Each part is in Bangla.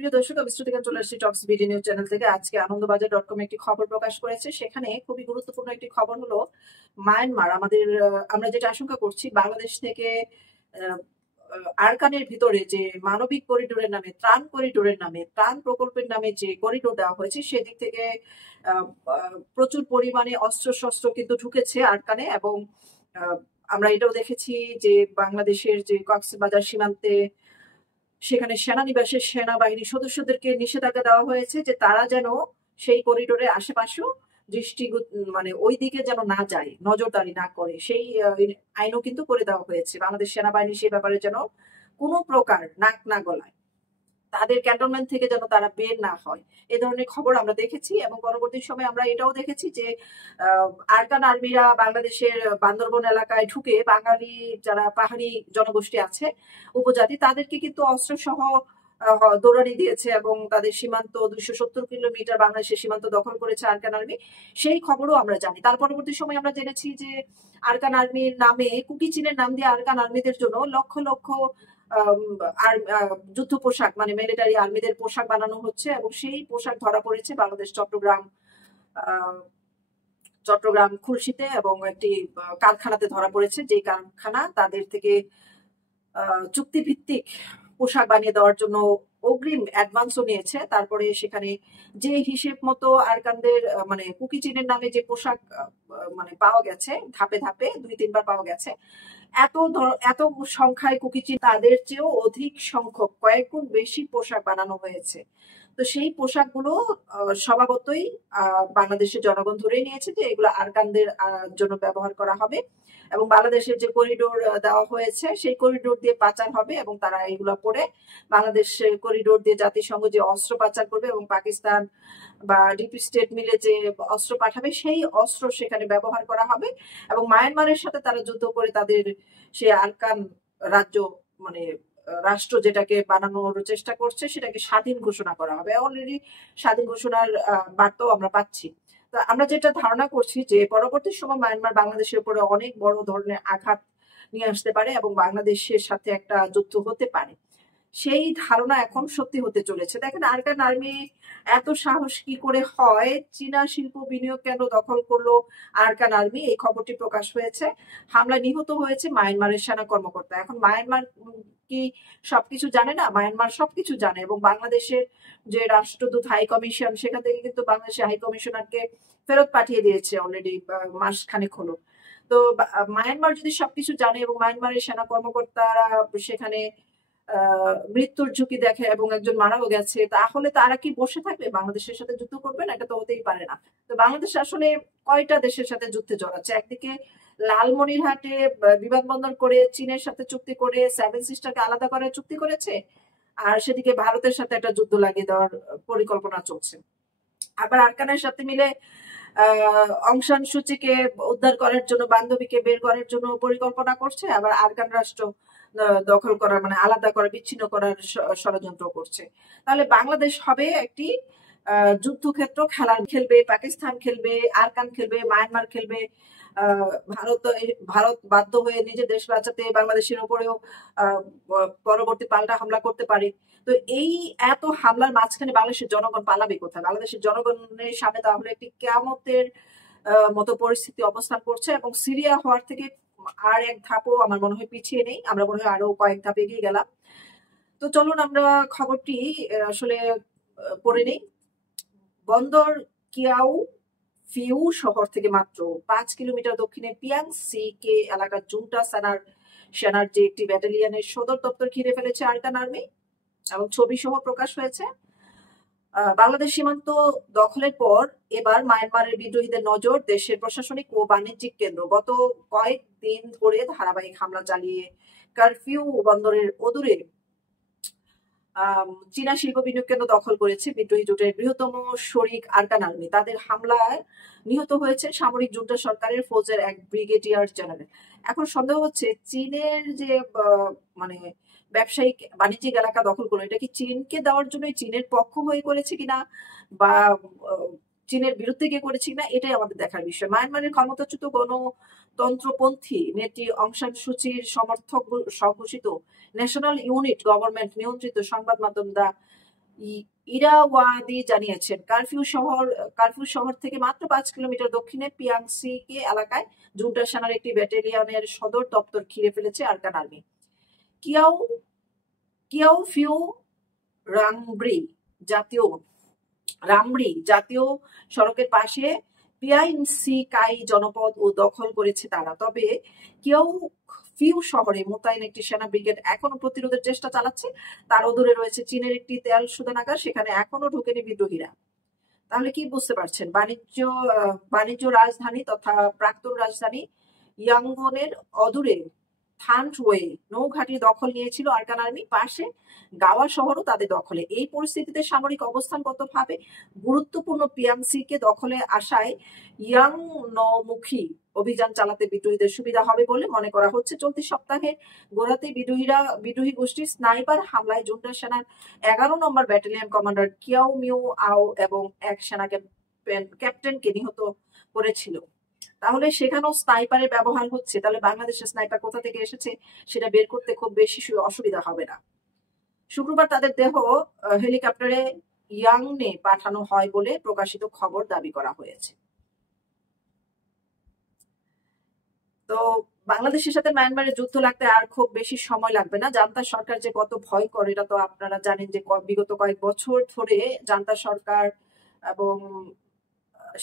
প্রিয় দর্শক, আমি শ্রুতিকা চলে আসছি টক্স বিডি নিউজ চ্যানেল থেকে। আজকে আনন্দবাজার.com একটি খবর প্রকাশ করেছে। সেখানে খুবই গুরুত্বপূর্ণ একটি খবর হলো মায়ানমার আমাদের আমরা যেটা আশঙ্কা করছি বাংলাদেশ থেকে আহ, আরাকানের ভিতরে যে মানবিক করিডোরের নামে ত্রাণ প্রকল্পের নামে যে করিডোর দেওয়া হয়েছে সেদিক থেকে প্রচুর পরিমাণে অস্ত্র শস্ত্র কিন্তু ঢুকেছে আরাকানে। এবং আহ, আমরা এটাও দেখেছি যে বাংলাদেশের যে কক্সবাজার সীমান্তে সেখানে সেনানিবাসের সেনাবাহিনীর সদস্যদেরকে নিষেধাজ্ঞা দেওয়া হয়েছে যে তারা যেন সেই করিডোরের আশেপাশেও দৃষ্টি মানে ওই দিকে যেন না যায়, নজরদারি না করে, সেই আইনও কিন্তু করে দেওয়া হয়েছে। বাংলাদেশ সেনাবাহিনী সেই ব্যাপারে যেন কোনো প্রকার নাক না গলায়, তাদের ক্যান্টনমেন্ট থেকে যেন তারা বের না হয়। এ ধরনের খবর আমরা দেখেছি। এবং পরবর্তী সময় আমরা এটাও দেখেছি যে আরাকান আর্মিরা বাংলাদেশের বান্দরবন এলাকায় ঢুকে বাঙালি যারা পাহাড়ি জনগোষ্ঠী আছে, উপজাতি, তাদেরকে কিন্তু অস্ত্র সহ দৌড়ানি দিয়েছে এবং তাদের সীমান্ত 270 কিলোমিটার বাংলাদেশের সীমান্ত দখল করেছে আরাকান আর্মি। সেই খবরও আমরা জানি। তার পরবর্তী সময় আমরা জেনেছি যে আরাকান আর্মির নামে, কুকি চীনের নাম দিয়ে আরাকান আর্মিদের জন্য লক্ষ লক্ষ আর যুদ্ধ পোশাক, মানে মিলিটারি আর্মিদের পোশাক বানানো হচ্ছে। এবং সেই পোশাক ধরা পড়েছে বাংলাদেশ চট্টগ্রাম খুলশীতে, এবং একটি কারখানাতে ধরা পড়েছে, যে কারখানা তাদের থেকে চুক্তিভিত্তিক পোশাক বানিয়ে দেওয়ার জন্য অগ্রিম অ্যাডভান্সও নিয়েছে। তারপরে সেখানে যে হিসেব মতো আরাকানদের মানে কুকি চীনের নামে যে পোশাক মানে পাওয়া গেছে, ধাপে ধাপে 2-3 বার পাওয়া গেছে, এত সংখ্যায় কুকি চীন, তাদের চেয়েও অধিক সংখ্যক, কয়েক গুণ বেশি পোশাক বানানো হয়েছে। তো সেই পোশাকগুলো স্বভাবতই বাংলাদেশের জনগণ ধরে নিয়েছে যে এগুলো আরাকানদের জন্য ব্যবহার করা হবে। এবং বাংলাদেশের যে করিডোর দেওয়া হয়েছে সেই করিডোর দিয়ে পাচার হবে, এবং তারা এগুলো পরে বাংলাদেশের করিডোর দিয়ে জাতিসংঘ যে অস্ত্র পাচার করবে এবং পাকিস্তান বা ডিপ স্টেট মিলে যে অস্ত্র পাঠাবে সেই অস্ত্র সেখানে ব্যবহার করা হবে। এবং মায়ানমারের সাথে তারা যুদ্ধ করে তাদের সে আরাকান রাজ্য, মানে রাষ্ট্র যেটাকে বানানোর চেষ্টা করছে, সেটাকে স্বাধীন ঘোষণা করা হবে। অলরেডি স্বাধীন ঘোষণার বার্তাও আমরা পাচ্ছি। তো আমরা যেটা ধারণা করছি যে পরবর্তী সময় মায়ানমার বাংলাদেশের উপরে অনেক বড় ধরনের আঘাত নিয়ে আসতে পারে এবং বাংলাদেশের সাথে একটা যুদ্ধ হতে পারে। সেই ধারণা এখন সত্যি হতে চলেছে। দেখেন, আরাকান আর্মি এত সাহস কি করে হয়? চীনা শিল্প বিনিয়োগ কেন দখল করলো আরাকান আর্মি, এই খবরটি প্রকাশ হয়েছে। হামলা নিহত হয়েছে মায়ানমারের সেনা কর্মকর্তা। এখন মায়ানমার কি সবকিছু জানে না? মায়ানমার সবকিছু জানে। এবং বাংলাদেশের যে রাষ্ট্রদূত হাই কমিশন, সেখান থেকে কিন্তু বাংলাদেশের হাই কমিশনারকে ফেরত পাঠিয়ে দিয়েছে অলরেডি, মাস খানেক হলো। তো মায়ানমার যদি সবকিছু জানে এবং মায়ানমারের সেনা কর্মকর্তারা সেখানে মৃত্যুর ঝুঁকি দেখে এবং একজন মারাও গেছে, তাহলে তারা কি বসে থাকবে? বাংলাদেশের সাথে যুদ্ধ করবে না? এটা তো হতেই পারে না। তো বাংলাদেশ আসলে কয়টা দেশের সাথে যুদ্ধে জড়াচ্ছে? একদিকে লালমনিরহাটে বিমানবন্দর করে চীনের সাথে চুক্তি করে সেভেন সিস্টারকে আলাদা করার চুক্তি করেছে, আর সেদিকে ভারতের সাথে একটা যুদ্ধ লাগিয়ে দেওয়ার পরিকল্পনা চলছে। আবার আরাকানের সাথে মিলে অং সান সুচিকে উদ্ধার করার জন্য, বান্ধবীকে বের করার জন্য পরিকল্পনা করছে। আবার আরাকান রাষ্ট্র দখল করার, মানে আলাদা করা, বিচ্ছিন্ন করার ষড়যন্ত্র করছে। তাহলে বাংলাদেশ হবে একটি যুদ্ধক্ষেত্র। খেলবে পাকিস্তান, খেলবে আরাকান, খেলবে মায়ানমার, খেলবে ভারত বাধ্য হয়ে নিজের দেশ বাঁচাতে বাংলাদেশের উপরেও পরবর্তী পাল্টা হামলা করতে পারে। তো এই এত হামলার মাঝখানে বাংলাদেশের জনগণ পালাবে কোথায়? বাংলাদেশের জনগণের সামনে তাহলে একটি কিয়ামতের মতো পরিস্থিতি অবস্থান করছে। এবং সিরিয়া হওয়ার থেকে আর এক ধাপও আমার মনে হয় পিছিয়ে নেই, আমরা মনে হয় আরো কয়েক ধাপ এগিয়ে গেলাম। তো চলুন আমরা খবরটি আসলে পড়ে নেই। বন্দর কিয়াউ ফিউ শহর থেকে মাত্র 5 কিলোমিটার দক্ষিণে পিয়াং সি কে এলাকার জুন্টা সেনার যে একটি ব্যাটালিয়নের সদর দপ্তর ঘিরে ফেলেছে আরাকান আর্মি, এবং ছবি সহ প্রকাশ হয়েছে। বাংলাদেশ সীমান্ত দখলের পর এবার মায়ানমারের বিদ্রোহীদের নজর দেশের প্রশাসনিক ও বাণিজ্যিক কেন্দ্র। গত কয়েকদিন ধরে ধারাবাহিক হামলা চালিয়ে কারফিউ বন্দরের অদূরে চীনা শিল্প বিনিয়োগ কেন্দ্র দখল করেছে বিদ্রোহী জোটের বৃহত্তম শরিক আরাকান আর্মি। তাদের হামলায় নিহত হয়েছে সামরিক জুন্টা সরকারের ফৌজের এক ব্রিগেডিয়ার জেনারেল। এখন সন্দেহ হচ্ছে চীনের যে মানে ব্যবসায়িক বাণিজ্যিক এলাকা দখল করলো, এটা কি চীনকে দেওয়ার জন্য চীনের পক্ষ হয়ে করেছে কিনা, বা চীনের বিরুদ্ধে গিয়ে করেছে কিনা, এটাই আমাদের দেখার বিষয়। মায়ানমারের ক্ষমতাচ্যুত গণতন্ত্রপন্থী নেত্রী অং সান সুচির সমর্থক স্বঘোষিত ন্যাশনাল ইউনিট গভর্নমেন্ট নিয়ন্ত্রিত সংবাদ মাধ্যম দ্য ইরাওয়াদি জানিয়েছেন, কারফিউ শহর থেকে মাত্র 5 কিলোমিটার দক্ষিণে পিয়াংসি এলাকায় জুন্টা সেনার একটি ব্যাটালিয়নের সদর দপ্তর ঘিরে ফেলেছে আরকান আর্মি। কিয়াও কিয়াও ফিউ রামব্রি জাতীয় জাতীয় সড়কের পাশে পিয়াইনসি কাই জনপদ ও দখল করেছে তারা। তবে কেউ ফিউ শহরে মোতায়েন একটি সেনা ব্রিগেড এখনো প্রতিরোধের চেষ্টা চালাচ্ছে। তার অদূরে রয়েছে চীনের একটি তেল শোধনাগার, সেখানে এখনো ঢোকেনি বিদ্রোহীরা। তাহলে কি বুঝতে পারছেন, বাণিজ্য রাজধানী তথা প্রাক্তন রাজধানী ইয়াঙ্গনের অদূরে থানওয়ে নৌঘাটি দখল নিয়েছিল আরকান আর্মি, পাশে গাওয়া শহরও তাদের দখলে। এই পরিস্থিতিতে সামরিক অবস্থানগতভাবে গুরুত্বপূর্ণ পিয়াংসিকে দখলে আসায় ইয়াংনমুখী অভিযান চালাতে বিদ্রোহীদের সুবিধা হবে বলে মনে করা হচ্ছে। চলতি সপ্তাহে গোড়াতে বিদ্রোহী গোষ্ঠীর স্নাইপার হামলায় জুন্টা সেনার 11 নম্বর ব্যাটালিয়ন কমান্ডার কিয়াও মিউ আও এবং এক সেনা ক্যাপ্টেনকে নিহত করেছিল। তাহলে সেখানেও স্নাইপারের ব্যবহার হচ্ছে, তাহলে বাংলাদেশের স্নাইপার কোথা থেকে এসেছে সেটা বের করতে খুব বেশি অসুবিধা হবে না। শুক্রবার তাদের দেহ হেলিকপ্টারে ইয়াংনে পাঠানো হয় বলে প্রকাশিত খবর দাবি করা হয়েছে। তো বাংলাদেশের সাথে মায়ানমারের যুদ্ধ লাগতে আর খুব বেশি সময় লাগবে না। জান্তা সরকার যে কত ভয়ঙ্কর এটা তো আপনারা জানেন, যে বিগত কয়েক বছর ধরে জান্তা সরকার এবং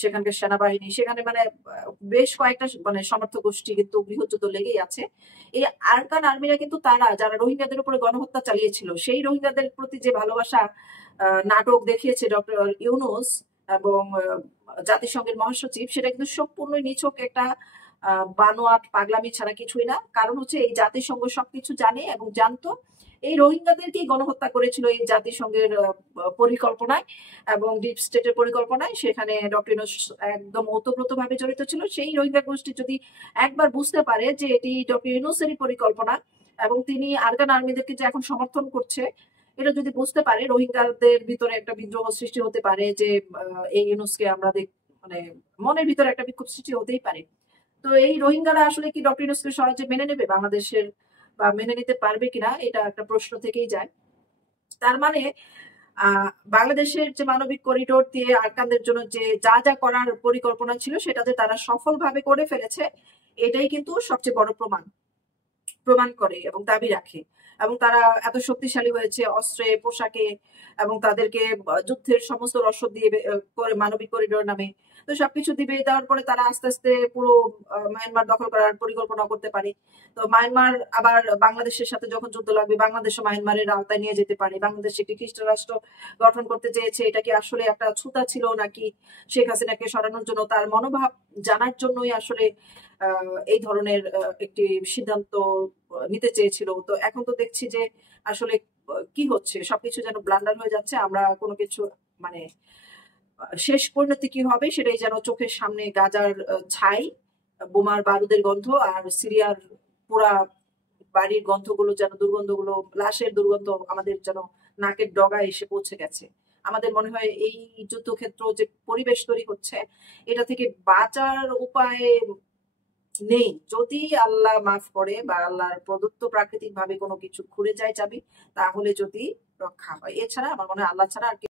সেখানকার সেনাবাহিনী, সেখানে মানে বেশ কয়েকটা মানে সমর্থক গোষ্ঠী কিন্তু গৃহযুদ্ধ লেগেই আছে। এই আরকান আর্মিরা কিন্তু তারা যারা রোহিঙ্গাদের উপরে গণহত্যা চালিয়েছিল, সেই রোহিঙ্গাদের প্রতি যে ভালোবাসা নাটক দেখিয়েছে ডক্টর ইউনূস এবং জাতিসংঘের মহাসচিব, সেটা কিন্তু সম্পূর্ণই নিছক একটা বানোয়াট পাগলামি ছাড়া কিছুই না। কারণ হচ্ছে এই জাতিসংঘ সবকিছু জানে এবং জানতো এই রোহিঙ্গাদেরকেই গণহত্যা করেছিল এই জাতিসংঘের পরিকল্পনায় এবং ডিপ স্টেটের পরিকল্পনায়। সেখানে ডক্টর ইউনূস একদম ওতপ্রোতভাবে জড়িত ছিল। সেই রোহিঙ্গা গোষ্ঠী যদি একবার বুঝতে পারে যে এটি ডক্টর ইউনূসেরই পরিকল্পনা এবং তিনি আরকান আর্মিদেরকে যে এখন সমর্থন করছে, এটা যদি বুঝতে পারে, রোহিঙ্গাদের ভিতরে একটা বিদ্রোহ সৃষ্টি হতে পারে যে এই ইউনূসকে আমরা মানে মনের ভিতরে একটা বিক্ষোভ সৃষ্টি হতেই পারে। তো এই রোহিঙ্গারা আসলে কি ডক্টর ইউনূসকে সহজে মেনে নেবে বাংলাদেশের, বা মেনে নিতে পারবে কিনা, এটা একটা প্রশ্ন থেকেই যায়। তার মানে বাংলাদেশের যে মানবিক করিডোর দিয়ে আরকানদের জন্য যে যা যা করার পরিকল্পনা ছিল সেটা যে তারা সফলভাবে করে ফেলেছে, এটাই কিন্তু সবচেয়ে বড় প্রমাণ করে এবং দাবি রাখে। এবং তারা এত শক্তিশালী হয়েছে অস্ত্রে, পোশাকে, এবং তাদেরকে যুদ্ধের সমস্ত রসদ দিয়ে করে মানবিক করিডোর নামে। তো সবকিছু দিবে, দেওয়ার পরে তারা আস্তে আস্তে পুরো মায়ানমার দখল করার পরিকল্পনা করতে পারে। তো মায়ানমার আবার বাংলাদেশের সাথে যখন যুদ্ধ লাগবে, বাংলাদেশও মায়ানমারের আওতায় নিয়ে যেতে পারে। বাংলাদেশ একটি খ্রিস্ট রাষ্ট্র গঠন করতে চেয়েছে, এটা কি আসলে একটা ছুতা ছিল নাকি শেখ হাসিনাকে সরানোর জন্য, তার মনোভাব জানার জন্যই আসলে এই ধরনের একটি সিদ্ধান্ত নিতে চেয়েছিল। তো এখন তো দেখছি যে আসলে কি হচ্ছে, সবকিছু যেন ব্লান্ডার হয়ে যাচ্ছে। আমরা কোনো কিছু মানে শেষ পরিণতি কি হবে সেটাই যেন চোখের সামনে, গাজার ছাই, বোমার বারুদের গন্ধ আর সিরিয়ার পুরা বাড়ির গন্ধগুলো যেন, দুর্গন্ধগুলো, লাশের দুর্গন্ধ আমাদের যেন নাকের ডগায় এসে পৌঁছে গেছে। আমাদের মনে হয় এই যুদ্ধক্ষেত্র যে পরিবেশ তৈরি হচ্ছে, এটা থেকে বাঁচার উপায় নেই। যদি আল্লাহ মাফ করে বা আল্লাহর প্রদত্ত প্রাকৃতিক ভাবে কোনো কিছু ঘুরে যায় চাবি, তাহলে যদি রক্ষা হয়। এছাড়া আমার মনে হয় আল্লাহ ছাড়া আর